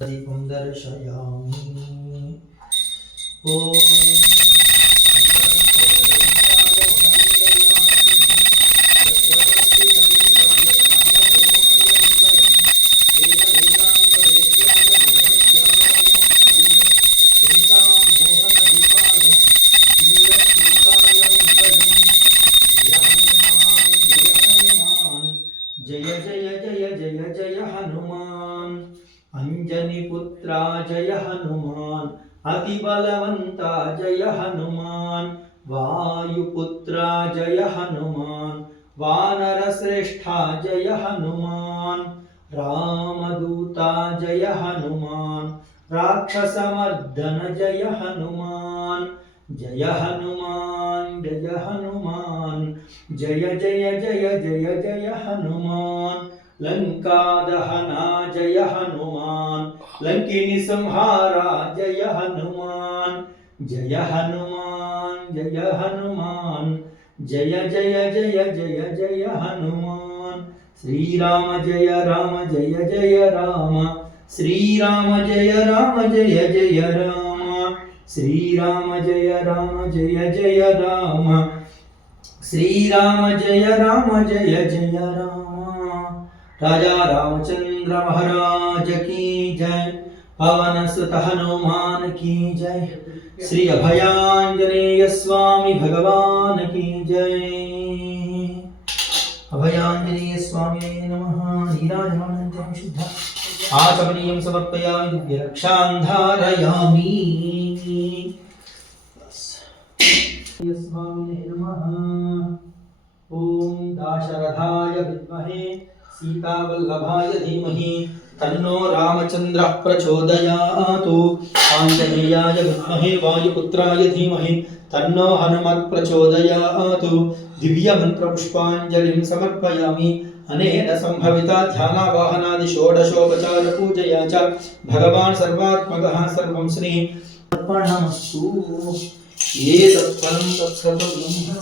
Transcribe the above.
दीपं दर्शयामि। ॐ जय जय जय जय जय हनुमान अंजनी पुत्रा जय हनुमान अतिबलवंता जय हनुमान वायुपुत्रा जय हनुमान वानर श्रेष्ठा जय हनुमान रामदूता जय हनुमान राक्षसमर्दन जय हनुमान जय हनुमान जय हनुमान जय जय जय जय जय हनुमान लंका दहना जय हनुमान लंकिनी संहारा जय हनुमान जय हनुमान जय हनुमान जय जय जय जय जय हनुमान श्री राम जय राम श्री राम जय जय राम श्री राम जय जय राम श्री राम जय जय राम। राजा रामचंद्र महाराज की जय। पवन सुत हनुमान की जय। श्री अभयांजनेय स्वामी भगवान की जय। अभयांजनेय स्वामी नमः। नीराजमानं शुद्ध आचमनीयं समर्पयामि दिव्यरक्षां धारयामि। स्वामिने नमः। ओम दाशरथाय विद्महे सीतावल्लभाय धीमहि तन्नो रामचन्द्रः प्रचोदयात्। आञ्जनेयाय विद्महे वायुपुत्राय धीमहि तन्नो हनुमत् प्रचोदयात्। दिव्यमन्त्रपुष्पाञ्जलिं समर्पयामि। अनेन संभविता ध्यानावाहनादि षोडशोपचार पूजया च भगवान् सर्वात्मकः सर्वं श्री अर्पणमस्तु। ये तत्फलं तत्सर्वं ब्रह्म